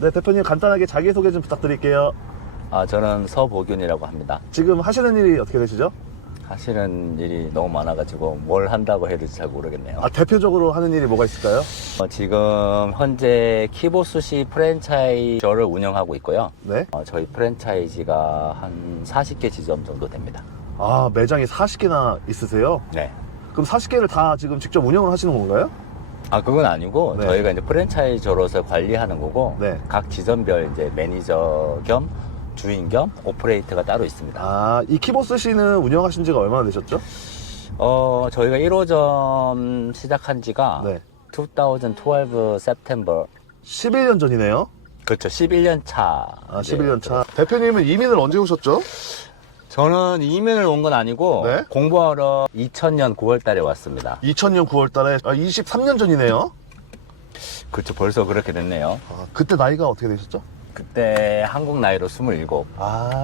네, 대표님 간단하게 자기소개 좀 부탁드릴게요. 저는 서보균이라고 합니다. 지금 하시는 일이 어떻게 되시죠? 하시는 일이 너무 많아가지고 뭘 한다고 해도 잘 모르겠네요. 대표적으로 하는 일이 뭐가 있을까요? 지금 현재 키보스시 프랜차이저를 운영하고 있고요. 네. 저희 프랜차이즈가 한 40개 지점 정도 됩니다. 매장이 40개나 있으세요? 네. 그럼 40개를 다 지금 직접 운영을 하시는 건가요? 그건 아니고 네. 저희가 이제 프랜차이저로서 관리하는 거고 네. 각 지점별 이제 매니저 겸 주인 겸 오퍼레이터가 따로 있습니다. 이 키보스시는 운영하신 지가 얼마나 되셨죠? 저희가 1호점 시작한 지가 네. 2012 September 11년 전이네요. 그렇죠. 11년 차. 11년 차. 대표님은 이민을 언제 오셨죠? 저는 이민을 온 건 아니고 네? 공부하러 2000년 9월 달에 왔습니다. 2000년 9월 달에 23년 전이네요. 그렇죠. 벌써 그렇게 됐네요. 그때 나이가 어떻게 되셨죠? 그때 한국 나이로 27, 그럼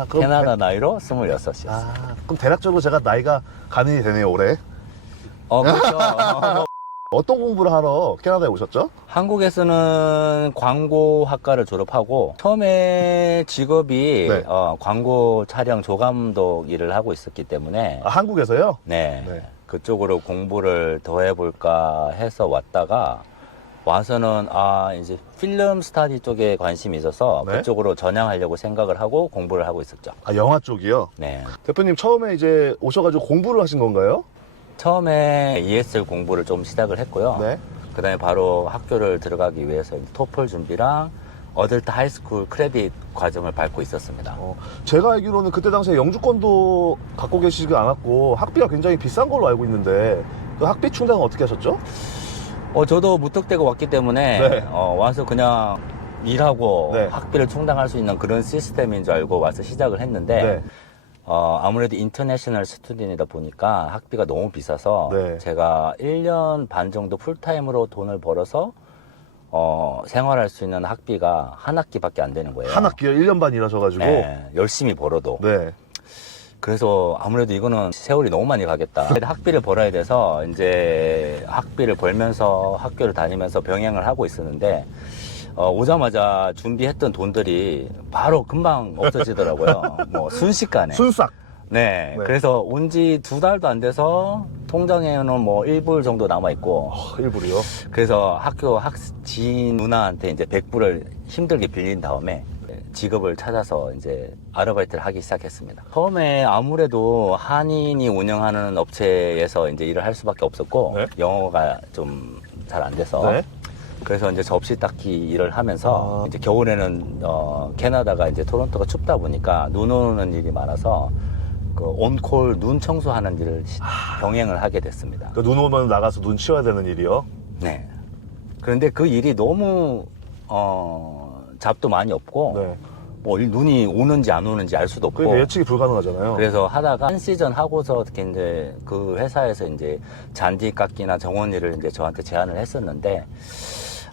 캐나다 나이로 26이었어요. 그럼 대략적으로 제가 나이가 가늠이 되네요, 올해. 그렇죠. 어떤 공부를 하러 캐나다에 오셨죠? 한국에서는 광고학과를 졸업하고 처음에 직업이 네. 광고 촬영 조감독 일을 하고 있었기 때문에 한국에서요? 네, 네. 그쪽으로 공부를 더 해볼까 해서 왔다가 와서는 이제 필름 스타디 쪽에 관심이 있어서 네. 그쪽으로 전향하려고 생각을 하고 공부를 하고 있었죠. 영화 쪽이요? 네. 대표님 처음에 이제 오셔가지고 공부를 하신 건가요? 처음에 ESL 공부를 좀 시작을 했고요. 네. 그 다음에 바로 학교를 들어가기 위해서 토플 준비랑 어덜트 하이스쿨 크레딧 과정을 밟고 있었습니다. 제가 알기로는 그때 당시에 영주권도 갖고 계시지 않았고 학비가 굉장히 비싼 걸로 알고 있는데 그 학비 충당은 어떻게 하셨죠? 저도 무턱대고 왔기 때문에 네. 와서 그냥 일하고 네. 학비를 충당할 수 있는 그런 시스템인 줄 알고 와서 시작을 했는데 네. 아무래도 인터내셔널 스튜던이다 보니까 학비가 너무 비싸서 네. 제가 1년 반 정도 풀타임으로 돈을 벌어서 생활할 수 있는 학비가 한 학기밖에 안 되는 거예요. 한 학기요? 1년 반 일하셔가지고. 네, 열심히 벌어도. 네. 그래서 아무래도 이거는 세월이 너무 많이 가겠다. 학비를 벌어야 돼서 이제 학비를 벌면서 학교를 다니면서 병행을 하고 있었는데 오자마자 준비했던 돈들이 바로 금방 없어지더라고요. 뭐 순식간에. 순삭. 네. 네. 그래서 온 지 2달도 안 돼서 통장에는 뭐 1불 정도 남아있고. 일부러요? 그래서 학교 지인 누나한테 이제 100불을 힘들게 빌린 다음에 직업을 찾아서 이제 아르바이트를 하기 시작했습니다. 처음에 아무래도 한인이 운영하는 업체에서 이제 일을 할 수밖에 없었고, 네. 영어가 좀 잘 안 돼서. 네. 그래서 이제 접시 닦기 일을 하면서 이제 겨울에는 캐나다가 이제 토론토가 춥다 보니까 눈 오는 일이 많아서 그 온콜 눈 청소하는 일을 병행을 하게 됐습니다. 눈 오면 나가서 눈 치워야 되는 일이요? 네. 그런데 그 일이 너무 잡도 많이 없고 네. 뭐 눈이 오는지 안 오는지 알 수도 없고 그게 예측이 불가능하잖아요. 그래서 하다가 한 시즌 하고서 어떻게 이제 그 회사에서 이제 잔디 깎기나 정원 일을 이제 저한테 제안을 했었는데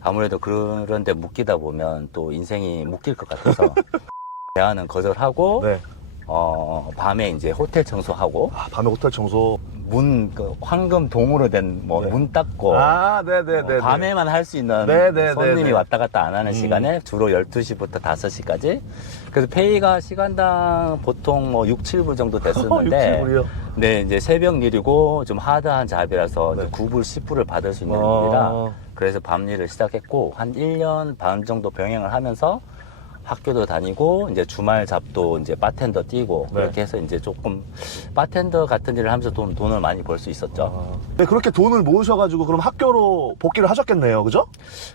아무래도 그런데 묶이다 보면 또 인생이 묶일 것 같아서 제안은 거절하고 네. 밤에 이제 호텔 청소하고 밤에 호텔 청소. 그 황금 동으로 된 뭐 네. 문 닦고 네네네. 밤에만 할 수 있는 네네네네. 손님이 왔다 갔다 안 하는 시간에 주로 12시부터 5시까지. 그래서 페이가 시간당 보통 뭐 6, 7불 정도 됐었는데 6, 7불이요? 네, 이제 새벽 일이고 좀 하드한 잡이라서 네. 9불, 10불을 받을 수 있는 일이라 그래서 밤 일을 시작했고 한 1년 반 정도 병행을 하면서 학교도 다니고 이제 주말 잡도 이제 바텐더 뛰고 네. 그렇게 해서 이제 조금 바텐더 같은 일을 하면서 돈을 많이 벌 수 있었죠. 네, 그렇게 돈을 모으셔가지고 그럼 학교로 복귀를 하셨겠네요, 그죠?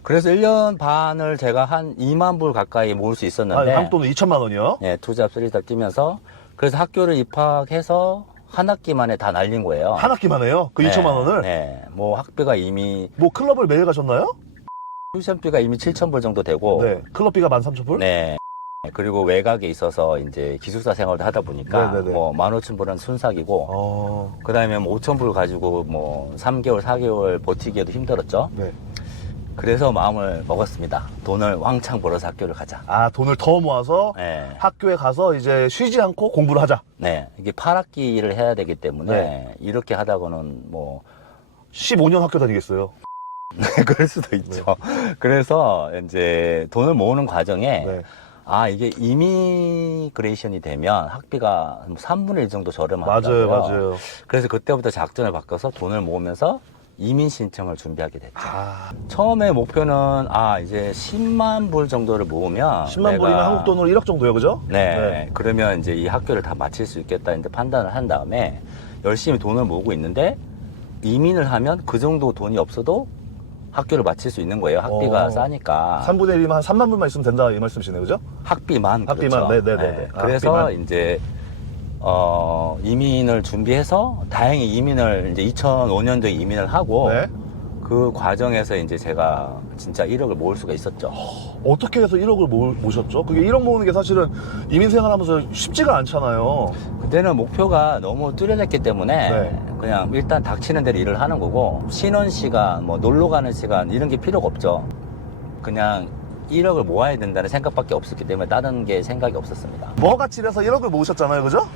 그래서 1년 반을 제가 한 2만 불 가까이 모을 수 있었는데 한국 돈은 2천만 원이요? 예, 투잡, 쓰리잡 뛰면서 그래서 학교를 입학해서 한 학기 만에 다 날린 거예요. 한 학기만 해요? 그 네, 2천만 원을? 네, 뭐 학비가 이미 뭐 클럽을 매일 가셨나요? 튜션비가 이미 7,000불 정도 되고 네. 클럽비가 13,000불? 네. 그리고 외곽에 있어서 이제 기숙사 생활도 하다 보니까 네네네. 뭐 15,000불은 순삭이고 그 다음에 뭐 5,000불 가지고 뭐 3개월, 4개월 버티기에도 힘들었죠. 네. 그래서 마음을 먹었습니다. 돈을 왕창 벌어서 학교를 가자. 돈을 더 모아서 네. 학교에 가서 이제 쉬지 않고 공부를 하자. 네. 이게 8학기 일을 해야 되기 때문에 네. 이렇게 하다가는 뭐 15년 학교 다니겠어요. 네, 그럴 수도 있죠. 그래서 이제 돈을 모으는 과정에 네. 아, 이게 이미그레이션이 되면 학비가 3분의 1 정도 맞아요, 저렴하더라고요. 맞아요. 그래서 그때부터 작전을 바꿔서 돈을 모으면서 이민 신청을 준비하게 됐죠. 아, 처음에 목표는 이제 10만 불 정도를 모으면 10만 불이면 한국 돈으로 1억 정도요, 그죠? 네, 그러면 이제 이 학교를 다 마칠 수 있겠다 이제 판단을 한 다음에 열심히 돈을 모으고 있는데 이민을 하면 그 정도 돈이 없어도 학교를 마칠 수 있는 거예요. 학비가 싸니까. 3분의 1이면 한 3만 불만 있으면 된다, 이 말씀이시네, 그죠? 학비만. 학비만, 그렇죠. 네네네. 그래서 학비만. 이제 이민을 준비해서 다행히 이민을 이제 2005년도에 이민을 하고 네. 그 과정에서 이제 제가 진짜 1억을 모을 수가 있었죠. 어떻게 해서 1억을 모으셨죠? 그게 1억 모으는 게 사실은 이민 생활하면서 쉽지가 않잖아요. 그때는 목표가 너무 뚜렷했기 때문에 네. 그냥 일단 닥치는 대로 일을 하는 거고 쉬는 시간, 뭐 놀러 가는 시간 이런 게 필요가 없죠. 그냥 1억을 모아야 된다는 생각밖에 없었기 때문에 다른 게 생각이 없었습니다. 뭐같이 해서 1억을 모으셨잖아요, 그죠?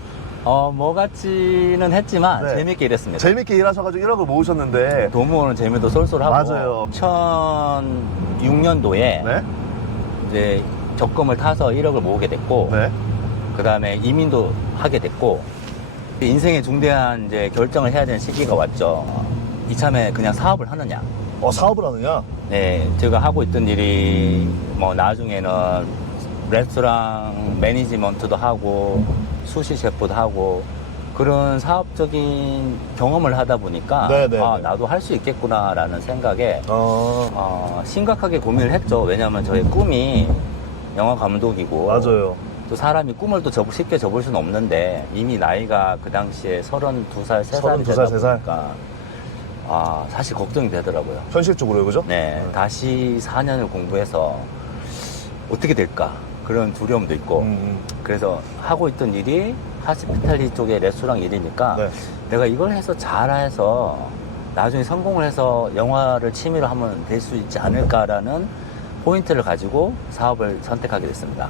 뭐 같지는 했지만 네. 재밌게 일했습니다. 재밌게 일하셔가지고 1억을 모으셨는데. 돈 모으는 재미도 쏠쏠하고 맞아요. 2006년도에 네? 이제 적금을 타서 1억을 모으게 됐고 네. 그 다음에 이민도 하게 됐고 인생의 중대한 이제 결정을 해야 되는 시기가 왔죠. 이참에 그냥 사업을 하느냐. 사업을 하느냐? 네, 제가 하고 있던 일이 뭐 나중에는 레스토랑 매니지먼트도 하고 수시 셰프도 하고 그런 사업적인 경험을 하다 보니까 네네. 나도 할 수 있겠구나라는 생각에 어, 심각하게 고민을 했죠. 왜냐하면 저의 꿈이 영화 감독이고 맞아요. 또 사람이 꿈을 또 쉽게 접을 수는 없는데 이미 나이가 그 당시에 32살, 3살이 32살, 되다 3살. 보니까 사실 걱정이 되더라고요. 현실적으로요, 그죠? 네, 다시 4년을 공부해서 어떻게 될까 그런 두려움도 있고 그래서 하고 있던 일이 하스피탈리 쪽의 레스토랑 일이니까 네. 내가 이걸 해서 잘해서 나중에 성공을 해서 영화를 취미로 하면 될 수 있지 않을까라는 포인트를 가지고 사업을 선택하게 됐습니다.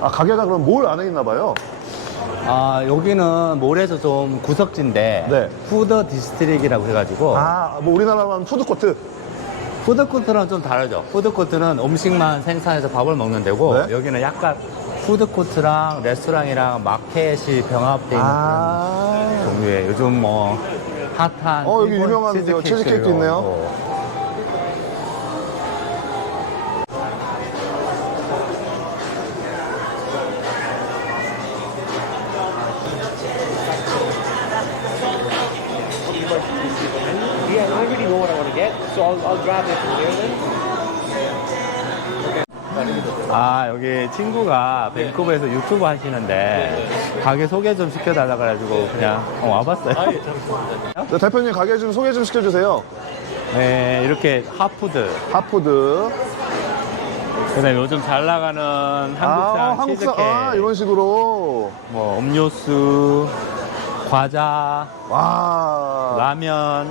가게가 그럼 몰 안에 있나 봐요. 여기는 몰에서 좀 구석진데 네. 푸드 디스트릭이라고 해가지고 뭐 우리나라로 하면 푸드코트. 푸드코트랑 좀 다르죠. 푸드코트는 음식만 생산해서 밥을 먹는 데고 네. 여기는 약간 푸드코트랑 레스토랑이랑 마켓이 병합되어 있는 그런 종류의 요즘 뭐 핫한 여기 일본 유명한 치즈케이크도 있네요. Yeah, I already know what I want to get, so I'll grab it from there then. 여기 친구가 밴쿠버에서 유튜브 하시는데 가게 소개 좀 시켜달라 그래가지고 그냥 와봤어요. 네, 대표님 가게 좀 소개 좀 시켜주세요. 네, 이렇게 핫푸드. 핫푸드. 그다음에 요즘 잘 나가는 한국산 치즈케이크, 이런 식으로. 뭐 음료수, 과자, 와. 라면,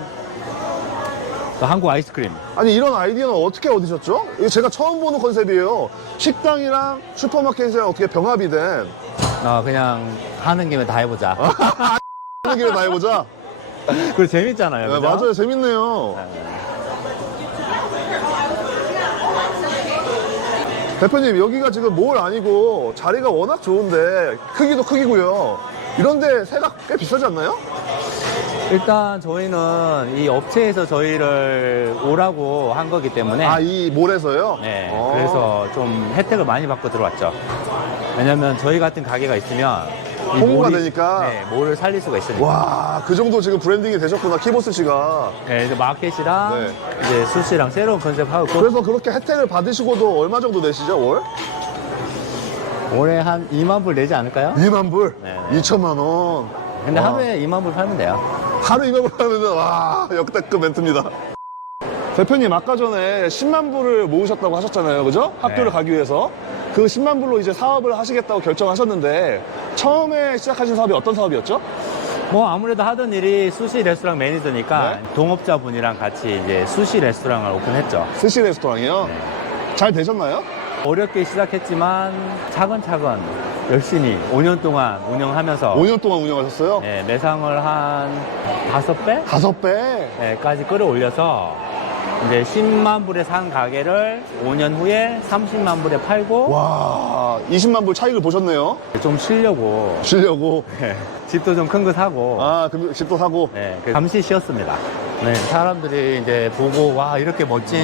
또 한국 아이스크림. 아니 이런 아이디어는 어떻게 얻으셨죠? 이거 제가 처음 보는 컨셉이에요. 식당이랑 슈퍼마켓이랑 어떻게 병합이 된. 그냥 하는 김에 다 해보자. 하는 길에 다 해보자. 그리고 재밌잖아요. 네, 그죠? 맞아요. 재밌네요. 대표님 여기가 지금 몰 아니고 자리가 워낙 좋은데 크기도 크기고요. 이런데 새가 꽤 비싸지 않나요? 일단 저희는 이 업체에서 저희를 오라고 한 거기 때문에 이 몰에서요? 네, 그래서 좀 혜택을 많이 받고 들어왔죠. 왜냐면 저희 같은 가게가 있으면 이 홍보가 몰이- 되니까. 네, 몰을 살릴 수가 있으니까. 와, 그 정도 지금 브랜딩이 되셨구나, 키보스 씨가. 네, 이제 마켓이랑 네. 이제 수시랑 새로운 컨셉 하고 그래서 그렇게 혜택을 받으시고도 얼마 정도 내시죠, 월? 올해 한 2만 불 내지 않을까요? 2만 불? 네. 2천만 원. 근데 와. 하루에 2만 불 팔면 돼요. 하루 2만 불 하면, 와, 역대급 멘트입니다. 대표님, 아까 전에 10만 불을 모으셨다고 하셨잖아요, 그죠? 학교를 네. 가기 위해서. 그 10만 불로 이제 사업을 하시겠다고 결정하셨는데, 처음에 시작하신 사업이 어떤 사업이었죠? 뭐 아무래도 하던 일이 수시 레스토랑 매니저니까 네. 동업자분이랑 같이 이제 수시 레스토랑을 오픈했죠. 스시 레스토랑이요? 잘 되셨나요? 어렵게 시작했지만 차근차근 열심히 5년 동안 운영하면서 5년 동안 운영하셨어요? 네, 매상을 한 5배? 5배? 네, 까지 끌어올려서 이제 10만 불에 산 가게를 5년 후에 30만 불에 팔고 와, 20만 불 차익을 보셨네요. 좀 쉬려고 쉬려고. 네, 집도 좀 큰 거 사고 아, 그 집도 사고. 네, 잠시 쉬었습니다. 네, 사람들이 이제 보고 와 이렇게 멋진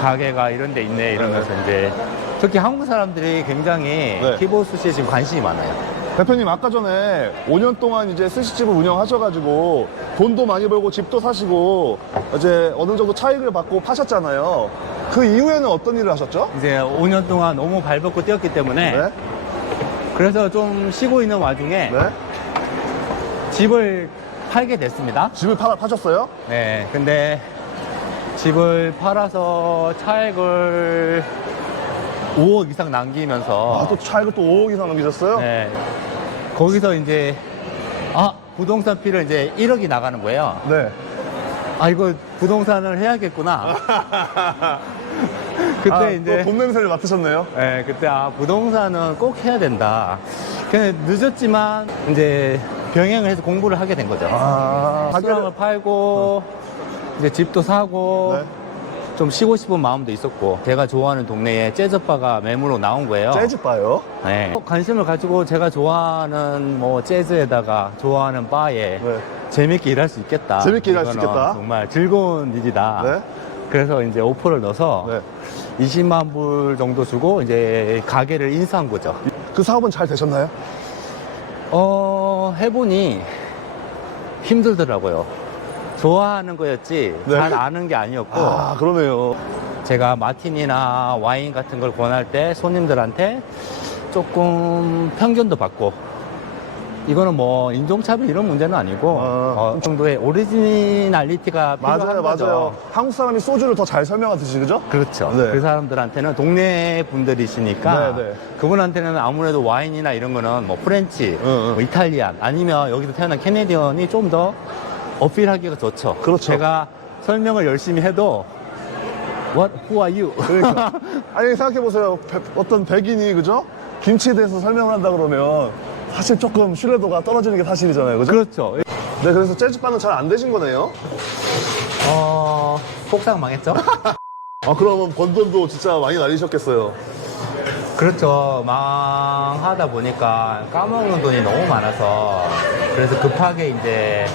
가게가 이런 데 있네 이러면서 이제 특히 한국 사람들이 굉장히 네. 키보드 스시에 지금 관심이 많아요. 대표님, 아까 전에 5년 동안 이제 스시집을 운영하셔가지고 돈도 많이 벌고 집도 사시고 이제 어느 정도 차익을 받고 파셨잖아요. 그 이후에는 어떤 일을 하셨죠? 이제 5년 동안 너무 발벗고 뛰었기 때문에 네? 그래서 좀 쉬고 있는 와중에 네? 집을 팔게 됐습니다. 집을 파셨어요? 네, 근데 집을 팔아서 차익을 5억 이상 남기면서 아, 또 차익을 또 5억 이상 넘기셨어요? 네, 거기서 이제 부동산 피를 이제 1억이 나가는 거예요. 네. 아 이거 부동산을 해야겠구나. 그때 아, 이제 또 돈 냄새를 맡으셨네요. 네, 그때 부동산은 꼭 해야 된다. 그냥 늦었지만 이제 병행을 해서 공부를 하게 된 거죠. 아, 수량을 팔고 이제 집도 사고 네. 좀 쉬고 싶은 마음도 있었고 제가 좋아하는 동네에 재즈바가 매물로 나온 거예요. 재즈바요? 네. 관심을 가지고 제가 좋아하는 뭐 재즈에다가 좋아하는 바에 네. 재밌게 일할 수 있겠다. 재밌게 일할 수 이거는 있겠다. 정말 즐거운 일이다. 네. 그래서 이제 오퍼를 넣어서 네. 20만 불 정도 주고 이제 가게를 인수한 거죠. 그 사업은 잘 되셨나요? 해보니 힘들더라고요. 좋아하는 거였지 네. 잘 아는 게 아니었고 아, 그러네요. 제가 마티니나 와인 같은 걸 권할 때 손님들한테 조금 편견도 받고 이거는 뭐 인종차별 이런 문제는 아니고 어느 정도의 오리지널리티가 필요한 맞아요, 거죠. 맞아요. 한국 사람이 소주를 더 잘 설명하듯이, 그죠? 그렇죠. 네. 그 사람들한테는 동네 분들이시니까 네, 네. 그분한테는 아무래도 와인이나 이런 거는 뭐 프렌치, 뭐 이탈리안 아니면 여기서 태어난 캐네디언이 좀 더 어필하기가 좋죠. 그렇죠. 제가 설명을 열심히 해도 Who are you? 그러니까. 아니, 생각해보세요. 어떤 백인이, 그죠? 김치에 대해서 설명을 한다 그러면 사실 조금 신뢰도가 떨어지는 게 사실이잖아요, 그죠? 그렇죠. 네, 그래서 재즈바는 잘 안 되신 거네요. 폭삭 망했죠? 아, 그러면 번 돈도 진짜 많이 날리셨겠어요. 그렇죠. 망하다 보니까 까먹는 돈이 너무 많아서 그래서 급하게 이제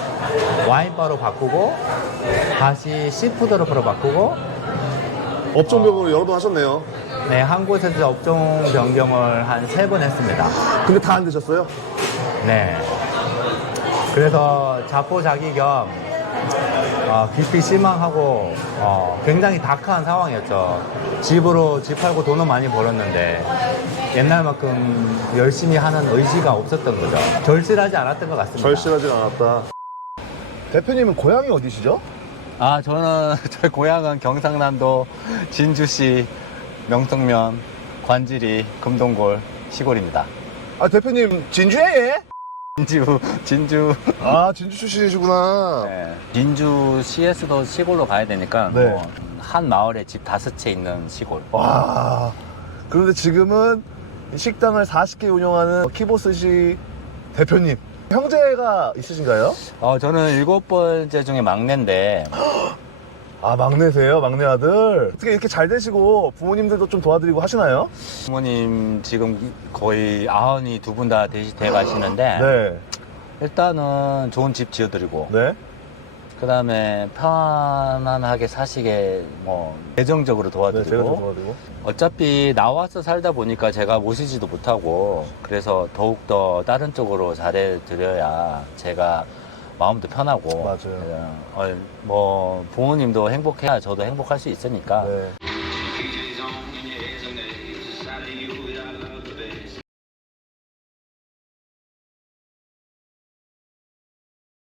와인바로 바꾸고 다시 시푸드로 바꾸고 업종별로 여러 번 하셨네요. 네, 한 곳에서 업종 변경을 한 3번 했습니다. 근데 다 안 되셨어요? 네. 그래서 자포자기 겸 깊이 실망하고 굉장히 다크한 상황이었죠. 집으로 집 팔고 돈은 많이 벌었는데 옛날만큼 열심히 하는 의지가 없었던 거죠. 절실하지 않았던 것 같습니다. 절실하진 않았다. 대표님은 고향이 어디시죠? 저는 제 고향은 경상남도 진주시 명성면 관지리 금동골 시골입니다. 아, 대표님 진주에? 진주. 아, 진주 출신이시구나. 네. 진주시에서도 시골로 가야 되니까 네. 뭐 한 마을에 집 5채 있는 시골. 와. 그런데 지금은 식당을 40개 운영하는 키보스시 대표님. 형제가 있으신가요? 저는 7번째 중에 막내인데 아, 막내세요? 막내 아들? 어떻게 이렇게 잘 되시고 부모님들도 좀 도와드리고 하시나요? 부모님 지금 거의 아흔이 2분 다 돼 가시는데 네. 일단은 좋은 집 지어드리고 네. 그 다음에 편안하게 사시게 뭐 재정적으로 네, 제가 좀 도와드리고 도와드리고. 어차피 나와서 살다 보니까 제가 모시지도 못하고 그래서 더욱더 다른 쪽으로 잘해드려야 제가 마음도 편하고 맞아요. 뭐 부모님도 행복해야 저도 행복할 수 있으니까 네.